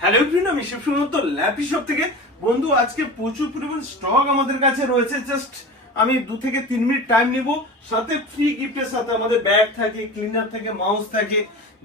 Hello friend আমি শিবসুমন্ত। Lappy shop থেকে। বন্ধু, আজকে প্রচুর পরিমাণ স্টক আমাদের কাছে রয়েছে। জাস্ট আমি দু থেকে তিন মিনিট টাইম নিব। সাথে ফ্রি গিফটের সাথে আমাদের ব্যাগ থাকে ক্লিনার থাকে মাউস থাকে,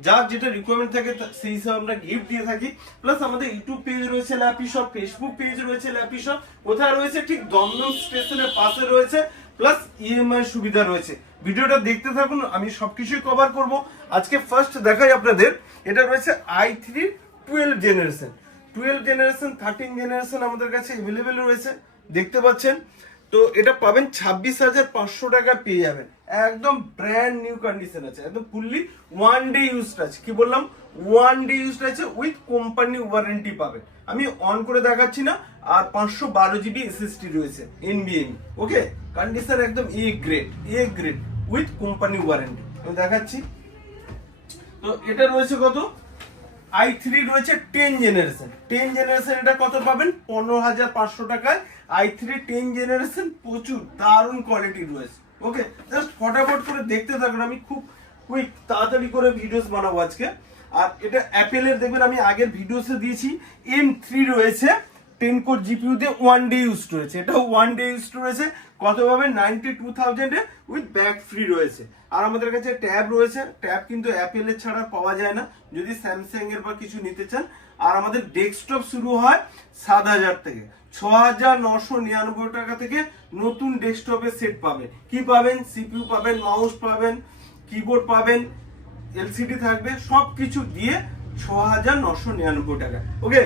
যার যেটা রিকোয়ারমেন্ট থাকে সেই হিসাবে আমরা গিফট দিয়ে থাকি। প্লাস আমাদের ইউটিউব পেজ রয়েছে ল্যাপি শপ ফেসবুক পেজ রয়েছে ল্যাপি শপ কোথায় রয়েছে? ঠিক দমদম স্টেশনের পাশে রয়েছে। প্লাস ইএমআই সুবিধা রয়েছে। ভিডিওটা দেখতে থাকুন, আমি সবকিছুই কভার করব। আজকে ফার্স্ট দেখাই আপনাদের। এটা রয়েছে i three twelve generation twelve generation thirteen generation আমাদের কাছে অ্যাভেলেবেল রয়েছে। দেখতে পাচ্ছেন? তো এটা পাবেন ছাব্বিশ হাজার পাঁচশো টাকা পেয়ে যাবেন। একদম ব্র্যান্ড নিউ কন্ডিশন আছে। একদম ফুললি ওয়ান ডে ইউজড আছে কি বললাম? ওয়ান ডে ইউজড আছে উইথ কোম্পানি ওয়ারেন্টি পাবেন। আমি অন করে দেখাচ্ছি না। আর পাঁচশো বারো জিবি এসএসটি রয়েছে এনবিএমি ওকে কন্ডিশন একদম A grade A grade with company warranty দেখাচ্ছি। তো এটা রয়েছে কত? আই থ্রি রয়েছে টেন জেনারেশন টেন জেনারেশন এটা কত পাবেন? পনেরো হাজার পাঁচশো টাকায় আই থ্রি টেন জেনারেশন প্রচুর, দারুণ কোয়ালিটি রয়েছে। ওকে জাস্ট ফটাফট করে দেখতে থাকুন, আমি খুব কুইক তাড়াতাড়ি করে ভিডিওস বানাবো আজকে। আর এটা অ্যাপেলের দেখবেন আমি আগের ভিডিওসে দিয়েছি। এম থ্রি রয়েছে। টেন কোর জিপিউ দিয়ে ওয়ান ডে ইউজ রয়েছে। এটা ওয়ান ডে ইউজ রয়েছে, কত পাবেন নাইনটি টু থাউজেন্ডে উইথ ব্যাগ ফ্রি রয়েছে। আর আমাদের কাছে ট্যাব রয়েছে। ট্যাব কিন্তু অ্যাপেলের ছাড়া পাওয়া যায় না। যদি স্যামসাং এর বা কিছু নিতে চান, আর আমাদের ডেস্কটপ শুরু হয় সাত হাজার থেকে। ছ হাজার নশো নিরানব্বই টাকা থেকে নতুন ডেস্কটপের সেট পাবেন কি পাবেন? সিপিইউ পাবেন মাউস পাবেন কিবোর্ড পাবেন এলসিডি থাকবে সব কিছু দিয়ে ছ হাজার নশো নিরানব্বই টাকা। ওকে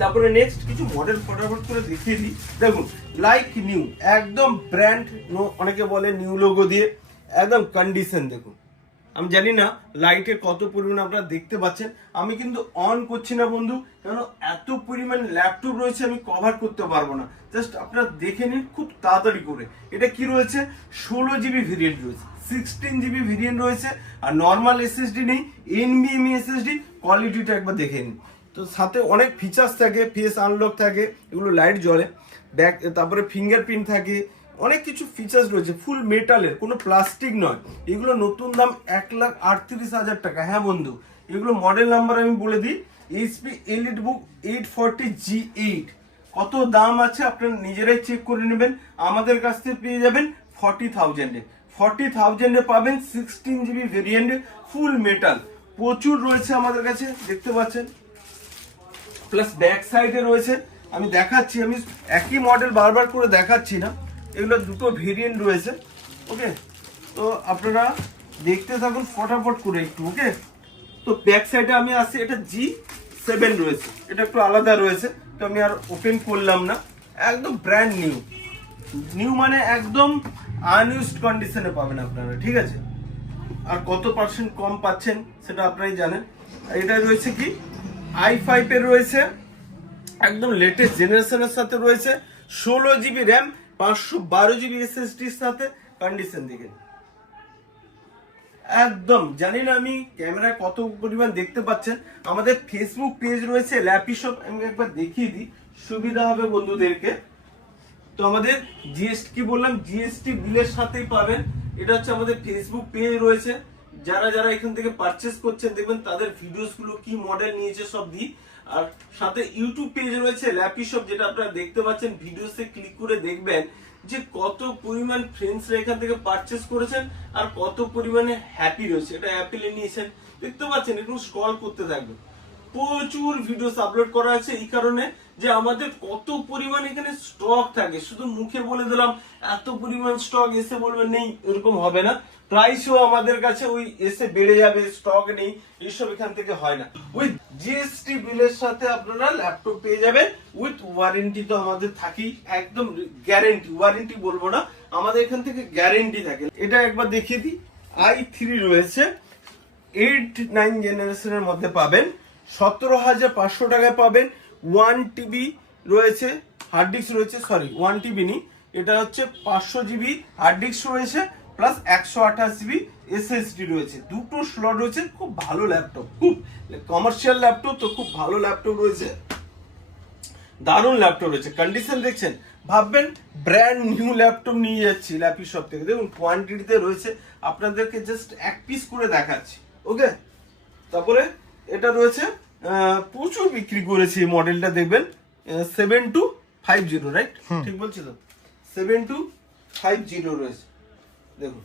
তারপরে নেক্সট কিছু মডেল ফটাফট করে দেখিয়ে দিই। দেখুন লাইক নিউ একদম ব্র্যান্ড অনেকে বলে নিউ লোগো দিয়ে, একদম কন্ডিশন দেখুন। আমি জানি না লাইটের কত পরিমাণ আপনারা দেখতে পাচ্ছেন। আমি কিন্তু অন করছি না বন্ধু কেন এত পরিমাণ ল্যাপটপ রয়েছে, আমি কভার করতে পারব না। জাস্ট আপনারা দেখে নিন খুব তাড়াতাড়ি করে। এটা কি রয়েছে? ষোলো জিবি ভেরিয়েন্ট রয়েছে সিক্সটিন জিবি ভেরিয়েন্ট রয়েছে, আর নর্মাল এসএসডি নেই এনবিএমই এসএসডি কোয়ালিটিটা একবার দেখে নিন। তো সাথে অনেক ফিচার্স থাকে ফেস আনলক থাকে, এগুলো লাইট জ্বলে। ব্যাক তারপরে ফিঙ্গারপ্রিন্ট থাকে, অনেক কিছু ফিচার্স রয়েছে ফুল মেটালের কোনো প্লাস্টিক নয়। এগুলো নতুন দাম এক লাখ আটত্রিশ হাজার টাকা। হ্যাঁ বন্ধু, এগুলো মডেল নাম্বার আমি বলে দিই HP elite book eight forty G eight কত দাম আছে আপনারা নিজেরাই চেক করে নেবেন। আমাদের কাছ থেকে পেয়ে যাবেন ফর্টি থাউজেন্ডে ফর্টি থাউজেন্ডে পাবেন সিক্সটিন জিবি ভেরিয়েন্টে ফুল মেটাল প্রচুর রয়েছে আমাদের কাছে, দেখতে পাচ্ছেন। প্লাস ব্যাক সাইডে রয়েছে। আমি দেখাচ্ছি, আমি একই মডেল বারবার করে দেখাচ্ছি না। এগুলো দুটো ভেরিয়েন্ট রয়েছে ওকে তো আপনারা দেখতে থাকুন ফটাফট করে একটু ওকে তো ব্যাক সাইডে আমি আসছি এটা জি সেভেন রয়েছে। এটা একটু আলাদা রয়েছে, তো আমি আর ওপেন করলাম না। একদম ব্র্যান্ড নিউ নিউ মানে একদম আনইউজড কন্ডিশনে পাবেন আপনারা, ঠিক আছে? আর কত পার্সেন্ট কম পাচ্ছেন, সেটা আপনারাই জানেন। এটা রয়েছে কি? আই ফাইভ এর রয়েছে, একদম লেটেস্ট জেনারেশনের সাথে রয়েছে, ষোলো জিবি র্যাম পাঁচশো বারো জিবি এসএসডির সাথে কন্ডিশন দেখে একদম, জানি না আমি ক্যামেরায় কত পরিমাণ দেখতে পাচ্ছেন, আমাদের ফেসবুক পেজ রয়েছে ল্যাপি শপ আমি একবার দেখিয়ে দিই, সুবিধা হবে বন্ধুদেরকে। তো আমাদের জিএসটি কি বললাম? জিএসটি বিলের সাথেই পাবেন, এটা হচ্ছে আমাদের ফেসবুক পেজ রয়েছে। যারা যারা এখান থেকে পারচেস করছেন, দেখবেন তাদের ভিডিওসগুলো কি মডেল নিয়েছে সব দিই আর সাথে ইউটিউব পেজ রয়েছে ল্যাপি শপ যেটা আপনারা দেখতে পাচ্ছেন। ভিডিওসে ক্লিক করে দেখবেন যে কত পরিমাণ ফ্রেন্ডসরা এখান থেকে পারচেস করেছেন আর কত পরিমাণে হ্যাপি রয়েছে। এটা অ্যাপেলে নিয়েছেন। দেখতে পাচ্ছেন একটু স্ক্রল করতে থাকবেন। প্রচুর ভিডিওস আপলোড করা আছে এই কারণে যে আমাদের কত পরিমাণ এখানে স্টক থাকে। শুধু মুখে বলে দিলাম, এত পরিমাণ স্টক এসে বলবে, নেই, এরকম হবে না। প্রাইসও আমাদের কাছে ওই এসে বেড়ে যাবে স্টক নেই, এইসব এখান থেকে হয় না। উইথ জিএসটি বিলের সাথে আপনারা ল্যাপটপ পেয়ে যাবেন। উইথ ওয়ারেন্টি তো আমাদের থাকেই, একদম গ্যারেন্টি ওয়ারেন্টি বলব না, আমাদের এখান থেকে গ্যারেন্টি থাকে। এটা একবার দেখিয়ে দিই আই থ্রি রয়েছে এইট নাইন জেনারেশনের মধ্যে পাবেন, সতেরো হাজার পাঁচশো টাকায় পাবেন ওয়ান টিবি রয়েছে হার্ড ডিস্ক রয়েছে সরি ওয়ান টিবি নি এটা হচ্ছে পাঁচশো জিবি হার্ড ডিস্ক রয়েছে প্লাস একশো আঠাশ জিবি এসএসডি রয়েছে। দুটো স্লট রয়েছে খুব ভালো ল্যাপটপ খুব কমার্শিয়াল ল্যাপটপ তো খুব ভালো ল্যাপটপ রয়েছে। দারুণ ল্যাপটপ রয়েছে। কন্ডিশন দেখছেন ভাববেন ব্র্যান্ড নিউ ল্যাপটপ নিয়ে যাচ্ছি ল্যাপি শপ থেকে। দেখুন কোয়ান্টিটিতে রয়েছে। আপনাদেরকে জাস্ট এক পিস করে দেখাচ্ছি ওকে তারপরে এটা রয়েছে আহ, প্রচুর বিক্রি করেছি এই মডেলটা দেখবেন seven two five zero right ঠিক বলছি তো? সেভেন টু ফাইভ জিরো রয়েছে। দেখুন।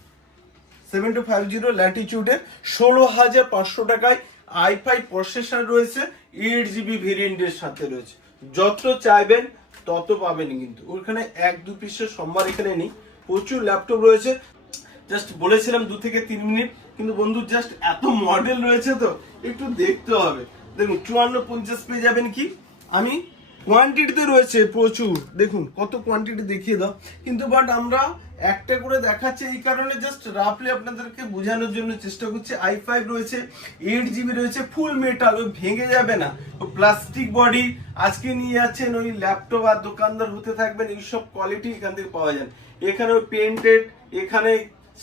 সেভেন টু ফাইভ জিরো ল্যাটিচিউডে ষোলো হাজার পাঁচশো টাকায় আই ফাইভ প্রসেসর রয়েছে এইট জিবি ভেরিয়েন্টের সাথে রয়েছে। যত চাইবেন, তত পাবেন কিন্তু। ওখানে এক দু পিসের সম্ভার এখানে নেই। প্রচুর ল্যাপটপ রয়েছে। জাস্ট বলেছিলাম দু থেকে তিন মিনিট, কিন্তু বন্ধু জাস্ট এত মডেল রয়েছে তো, একটু দেখতে হবে। দেখুন, চুয়ান্ন পঞ্চাশ পেয়ে যাবেন কি? আমি কোয়ান্টিটিতে রয়েছে প্রচুর। দেখুন, কত কোয়ান্টিটি দেখিয়ে দাও। কিন্তু বাট আমরা একটা করে দেখাচ্ছে এই কারণে জাস্ট রাফলি আপনাদেরকে বোঝানোর জন্য চেষ্টা করছি। আই ফাইভ রয়েছে এইট জিবি রয়েছে ফুল মেটাল ওই ভেঙে যাবে না। ও প্লাস্টিক বডি আজকে নিয়ে যাচ্ছেন ওই ল্যাপটপ আর দোকানদার হতে থাকবেন এইসব কোয়ালিটি এখান থেকে পাওয়া যায় এখানে ওই পেন্টেড এখানে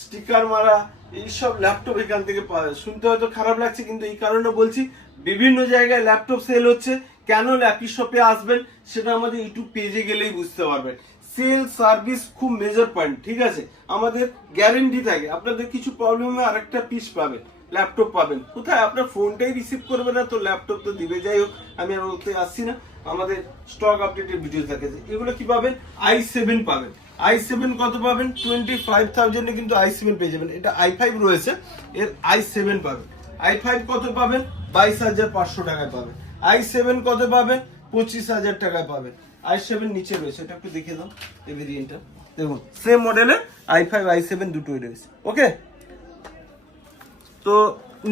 স্টিকার মারা এইসব ল্যাপটপ এখান থেকে পাওয়া যায় শুনতে হয়তো খারাপ লাগছে, কিন্তু এই কারণে বলছি, বিভিন্ন জায়গায় ল্যাপটপ সেল হচ্ছে। কেন ল্যাপি শপে আসবেন, সেটা আমাদের ইউটিউব পেজে গেলেই বুঝতে পারবেন। সেল সার্ভিস খুব মেজর পয়েন্ট ঠিক আছে? আমাদের গ্যারেন্টি থাকে। আপনাদের কিছু প্রবলেমে আরেকটা পিস পাবেন ল্যাপটপ পাবেন। কোথায়? আপনার ফোনটাই রিসিভ করবে না, তো ল্যাপটপ তো দিবে। যাই হোক, আমি আর ওতে আসছি না। আমাদের স্টক আপডেটের ভিডিও থাকে এগুলো কি পাবেন? আই সেভেন পাবেন। আই সেভেন কত পাবেন? টোয়েন্টি ফাইভ থাউজেন্ডে কিন্তু আই সেভেন পেয়ে যাবেন। এটা আই ফাইভ রয়েছে। এর আই সেভেন পাবেন। আই ফাইভ কত পাবেন? বাইশ হাজার পাঁচশো টাকায় পাবেন। আই সেভেন কত পাবেন? পঁচিশ হাজার টাকায় পাবেন। আই সেভেন নিচে রয়েছে, এটা একটু দেখে দাও এই ভেরিয়েন্টটা দেখুন সেম মডেলের আই ফাইভ আই সেভেন দুটোই রয়েছে ওকে তো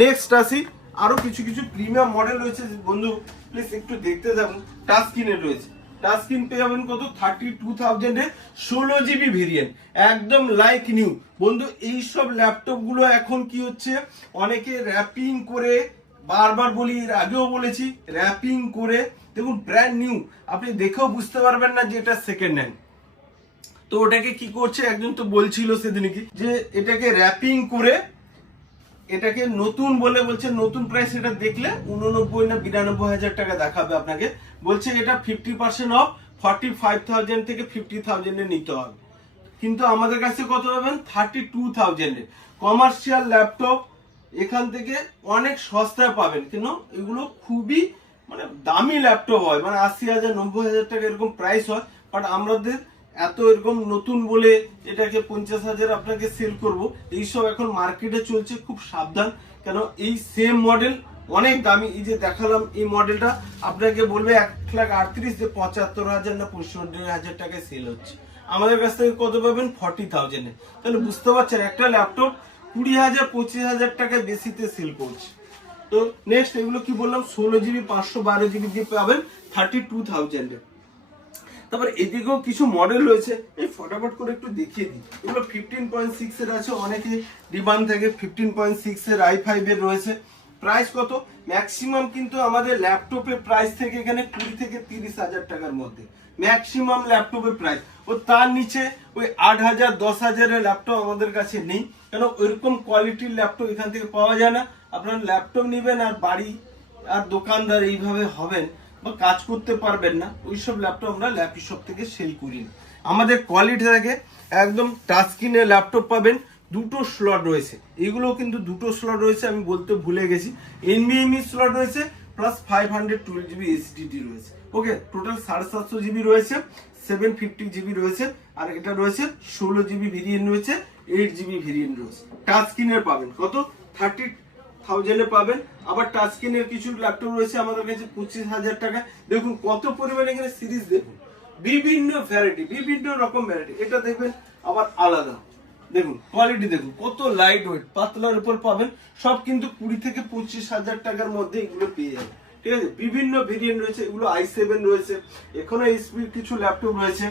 নেক্সট আসি, আরও কিছু কিছু প্রিমিয়াম মডেল রয়েছে, বন্ধু প্লিজ একটু দেখতে যাবেন টাচ রয়েছে। টাচ স্ক্রিন পেয়ে যাবেন কত? থার্টি টু থাউজেন্ডে ষোলো জিবি ভেরিয়েন্ট একদম লাইক নিউ বন্ধু, এইসব ল্যাপটপগুলো এখন কি হচ্ছে? অনেকে র্যাপিং করে, বারবার বলি, এর আগেও বলেছি র্যাপিং করে দেখুন ব্র্যান্ড নিউ আপনি দেখেও বুঝতে পারবেন না যে এটা সেকেন্ড হ্যান্ড তো ওটাকে কি করছে? একজন তো বলছিল সেদিন কি যে এটাকে র্যাপিং করে এটাকে নতুন বলে বলছে, নতুন প্রাইস এটা দেখলে উননব্বই না বিরানব্বই হাজার টাকা দেখাবে আপনাকে। বলছে এটা fifty percent off forty five thousand থেকে ফিফটি থাউজেন্ডে নিতে হবে। কিন্তু আমাদের কাছে কত পাবেন? থার্টি টু থাউজেন্ডে কমার্শিয়াল ল্যাপটপ এখান থেকে অনেক সস্তায় পাবেন। কেন? এগুলো খুবই মানে দামি ল্যাপটপ হয় মানে আশি হাজার, নব্বই হাজার টাকা এরকম প্রাইস হয় বাট আমাদের এত এরকম নতুন বলে এটাকে পঞ্চাশ হাজার আপনাকে সেল করব, এইসব এখন মার্কেটে চলছে, খুব সাবধান। কেন? এই সেম মডেল অনেক দামি। এই যে দেখালাম এই মডেলটা আপনাকে বলবে এক লাখ আটত্রিশ, যে পঁচাত্তর হাজার না পঁয়ষট্টি হাজার টাকায় সেল হচ্ছে। আমাদের কাছ থেকে কত পাবেন? ফর্টি থাউজেন্ডে তাহলে বুঝতে পারছেন, একটা ল্যাপটপ কুড়ি হাজার, পঁচিশ হাজার টাকায় বেশিতে সেল করছে। তো নেক্সট এগুলো কি বললাম, ষোলো জিবি পাঁচশো বারো জিবি দিয়ে পাবেন থার্টি টু থাউজেন্ডে তারপর এদিকেও কিছু মডেল রয়েছে, এই ফটাফট করে একটু দেখিয়ে দিই। এগুলো ফিফটিন পয়েন্ট সিক্স এর আছে, অনেকে ডিমান্ড থেকে ফিফটিন পয়েন্ট সিক্স এর আই ফাইভ এর রয়েছে। প্রাইস কত? ম্যাক্সিমাম কিন্তু আমাদের ল্যাপটপের প্রাইস থেকে এখানে কুড়ি থেকে তিরিশ হাজার টাকার মধ্যে। ম্যাক্সিমাম ল্যাপটপের প্রাইস ও তার নিচে ওই আট হাজার, দশ হাজারের ল্যাপটপ আমাদের কাছে নেই। কেন? ওইরকম কোয়ালিটির ল্যাপটপ এখান থেকে পাওয়া যায় না। আপনার ল্যাপটপ নেবেন আর বাড়ি আর দোকানদার এইভাবে হবেন বা কাজ করতে পারবেন না, ওইসব ল্যাপটপ আমরা ল্যাপি শপ থেকে সেল করি না। আমাদের কোয়ালিটি থাকে একদম টাচ ল্যাপটপ পাবেন, দুটো স্লট রয়েছে। এগুলো কিন্তু দুটো স্লট রয়েছে, আমি বলতে ভুলে গেছি। এনবিএমই স্লট রয়েছে plus five hundred twelve GB SSD রয়েছে। ওকে টোটাল সাড়ে সাতশো জিবি রয়েছে সেভেন ফিফটি জিবি রয়েছে, আর এটা রয়েছে ষোলো জিবি ভেরিয়েন্ট রয়েছে এইট জিবি ভেরিয়েন্ট রয়েছে। টাচ পাবেন। কত? থার্টি থাউজেন্ডে পাবেন। আবার টাচ স্ক্রিনের কিছু ল্যাপটপ রয়েছে আমাদের কাছে, পঁচিশ হাজার টাকা। দেখুন কত পরিমাণে এখানে সিরিজ দেখুন। বিভিন্ন ভ্যারাইটি বিভিন্ন রকম ভ্যারাইটি এটা দেখবেন আবার আলাদা। দেখুন কোয়ালিটি দেখুন, কত লাইট ওয়েট পাতলার উপর পাবেন। সব কিন্তু কুড়ি থেকে পঁচিশ হাজার টাকার মধ্যে এগুলো পেয়ে যাবেন। ঠিক আছে? বিভিন্ন ভেরিয়েন্ট রয়েছে, এগুলো আই সেভেন রয়েছে। এখনও এইচপির কিছু ল্যাপটপ রয়েছে।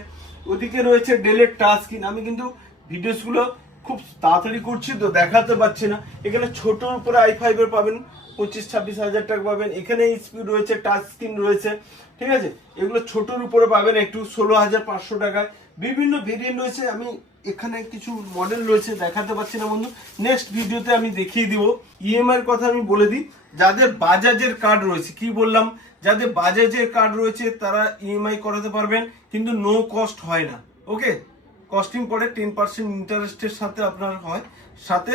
ওদিকে রয়েছে ডেলের টাচ আমি কিন্তু ভিডিওসগুলো খুব তাড়াতাড়ি করছি, তো দেখাতে পারছি না। এখানে ছোটর উপরে আই ফাইভ এর পাবেন, পঁচিশ, ছাব্বিশ হাজার টাকা পাবেন। এখানে স্পিড রয়েছে টাচ স্ক্রিন রয়েছে, ঠিক আছে? এগুলো ছোটর উপরে পাবেন একটু ষোলো হাজার পাঁচশো টাকায়। বিভিন্ন ভেরিয়েন্ট রয়েছে, আমি এখানে কিছু মডেল রয়েছে, দেখাতে পারছি না বন্ধু। নেক্সট ভিডিওতে আমি দেখিয়ে দিব। ইএমআই এর কথা আমি বলে দিই। যাদের বাজাজের কার্ড রয়েছে, কি বললাম? যাদের বাজাজের কার্ড রয়েছে, তারা ইএমআই করাতে পারবেন, কিন্তু নো কস্ট হয় না ওকে কস্টিং পড়ে টেন পার্সেন্ট ইন্টারেস্টের সাথে আপনার হয়। সাথে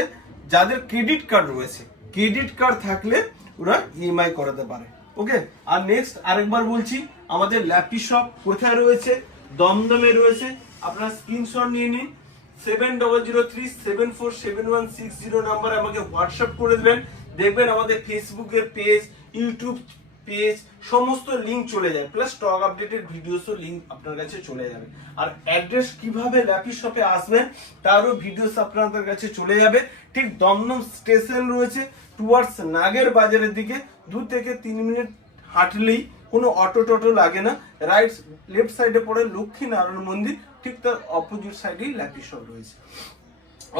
যাদের ক্রেডিট কার্ড রয়েছে ক্রেডিট কার্ড থাকলে ওরা ইএমআই করাতে পারে। ওকে? আর নেক্সট আরেকবার বলছি, আমাদের ল্যাপি শপ কোথায় রয়েছে? দমদমে রয়েছে। আপনার স্ক্রিনশট নিয়ে নিন। Seven double zero three seven four seven one six zero নাম্বারে আমাকে হোয়াটসঅ্যাপ করে দেবেন। দেখবেন আমাদের ফেসবুকের পেজ ইউটিউব পেজ সমস্ত লিংক চলে যায় প্লাস স্টক আপডেটের ভিডিওসও লিংক আপনার কাছে চলে যাবে। আর অ্যাড্রেস কীভাবে ল্যাপি শপে আসবেন, তারও ভিডিওস আপনাদের কাছে চলে যাবে। ঠিক দমদম স্টেশন রয়েছে টুয়ার্ডস নাগের বাজারের দিকে। দু থেকে তিন মিনিট হাঁটলেই কোনো অটো টটো লাগে না। রাইট লেফট সাইডে পড়ে লক্ষ্মী নারায়ণ মন্দির, ঠিক তার অপোজিট সাইডেই ল্যাপি শপ রয়েছে।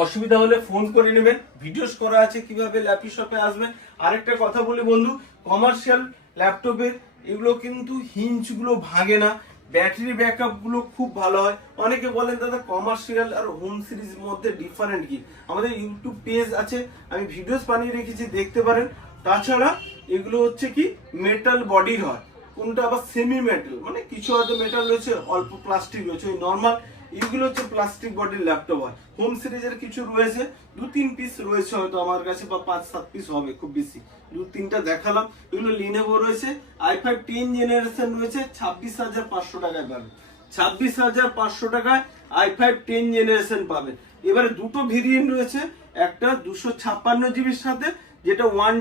অসুবিধা হলে ফোন করে নেবেন। ভিডিওস করা আছে কীভাবে ল্যাপি শপে আসবেন। আরেকটা কথা বলি বন্ধু কমার্শিয়াল ল্যাপটপের এগুলো কিন্তু হিঞ্চগুলো ভাঙে না। ব্যাটারি ব্যাকআপগুলো খুব ভালো হয়। অনেকে বলেন, দাদা কমার্শিয়াল আর হোম সিরিজ মধ্যে ডিফারেন্ট কি? আমাদের ইউটিউব পেজ আছে, আমি ভিডিওস বানিয়ে রেখেছি, দেখতে পারেন। তাছাড়া এগুলো হচ্ছে কি? মেটাল বডির হয়। কোনটা আবার সেমি মেটাল মানে কিছু হয়তো মেটাল রয়েছে, অল্প প্লাস্টিক রয়েছে, ওই নর্মাল এগুলো হচ্ছে প্লাস্টিক বডির ল্যাপটপ হয় হোম সিরিজের কিছু রয়েছে। দু তিন পিস রয়েছে হয়তো আমার কাছে, বা পাঁচ, সাত পিস হবে খুব বেশি। দু তিনটা দেখালাম। এগুলো লিনেভো রয়েছে। আই ফাইভ টেন জেনারেশন রয়েছে, ছাব্বিশ হাজার পাঁচশো টাকায় পাবেন। ছাব্বিশ হাজার পাঁচশো টাকায় আই ফাইভ টেন জেনারেশন পাবেন। এবারে দুটো ভেরিয়েন্ট রয়েছে। একটা দুশো ছাপ্পান্ন জিবির সাথে, যেটা ওয়ান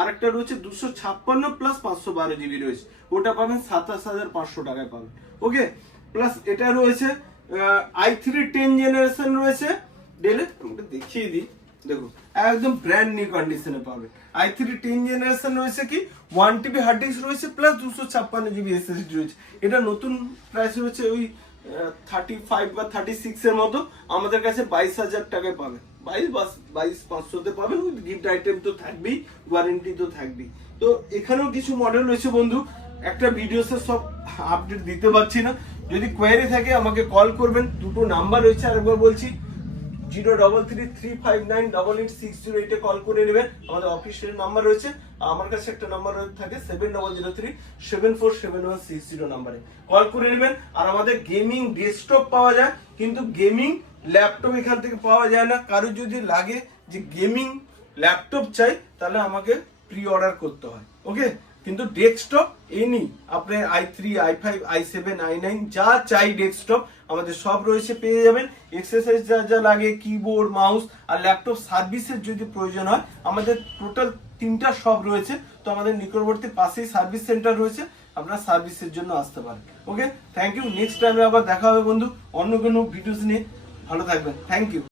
আরেকটা রয়েছে দুশো ছাপ্পান্ন প্লাস পাঁচশো বারো জিবি রয়েছে। ওটা পাবেন সাতাশ হাজার পাঁচশো টাকায় পাবেন। ওকে প্লাস এটা রয়েছে আই থ্রি টেন জেনারেশন রয়েছে। ডেলে আমাকে দেখিয়ে দিই। দেখুন, একদম ব্র্যান্ড নিউ কন্ডিশনে পাবে। আই থ্রি টেন জেনারেশন রয়েছে কি? ওয়ান টিবি হার্ড ডিস্ক রয়েছে প্লাস দুশো ছাপ্পান্ন জিবি এসএসডি রয়েছে। এটা নতুন প্রাইস রয়েছে ওই থার্টি ফাইভ বা থার্টি সিক্স এর মতো। আমাদের কাছে বাইশ হাজার টাকায় পাবে। বাইশ বাস বাইশ পাঁচশোতে পাবেন গিফট আইটেম তো থাকবেই ওয়ারেন্টি তো থাকবেই। তো এখানেও কিছু মডেল রয়েছে বন্ধু। একটা ভিডিওসে সব আপডেট দিতে পারছি না। যদি কোয়ারি থাকে, আমাকে কল করবেন। দুটো নাম্বার রয়েছে, আরেকবার বলছি। Zero double three three five nine double eight six zero এইটে কল করে নেবেন। আমাদের অফিসিয়াল নাম্বার রয়েছে। আমার কাছে একটা নাম্বার থাকে seven double zero three seven four seven one six zero নাম্বারে কল করে নেবেন। আর আমাদের গেমিং ডেস্কটপ পাওয়া যায়, কিন্তু গেমিং ল্যাপটপ এখান থেকে পাওয়া যায় না। কারও যদি লাগে যে গেমিং ল্যাপটপ চাই, তাহলে আমাকে প্রি অর্ডার করতে হয়। ওকে কিন্তু ডেস্কটপ এনি আপনি I three I five I seven I nine যা চাই ডেস্কটপ আমাদের সব রয়েছে, পেয়ে যাবেন। এক্সারসাইজ যা যা লাগে কিবোর্ড মাউস আর ল্যাপটপ সার্ভিসের যদি প্রয়োজন হয়, আমাদের টোটাল তিনটা সব রয়েছে। তো আমাদের নিকটবর্তী পাশেই সার্ভিস সেন্টার রয়েছে। আপনারা সার্ভিসের জন্য আসতে পারেন। ওকে থ্যাংক ইউ নেক্সট টাইমে আবার দেখা হবে, বন্ধু। অন্য কোনো ভিডিওস নিয়ে। ভালো থাকবেন। Thank you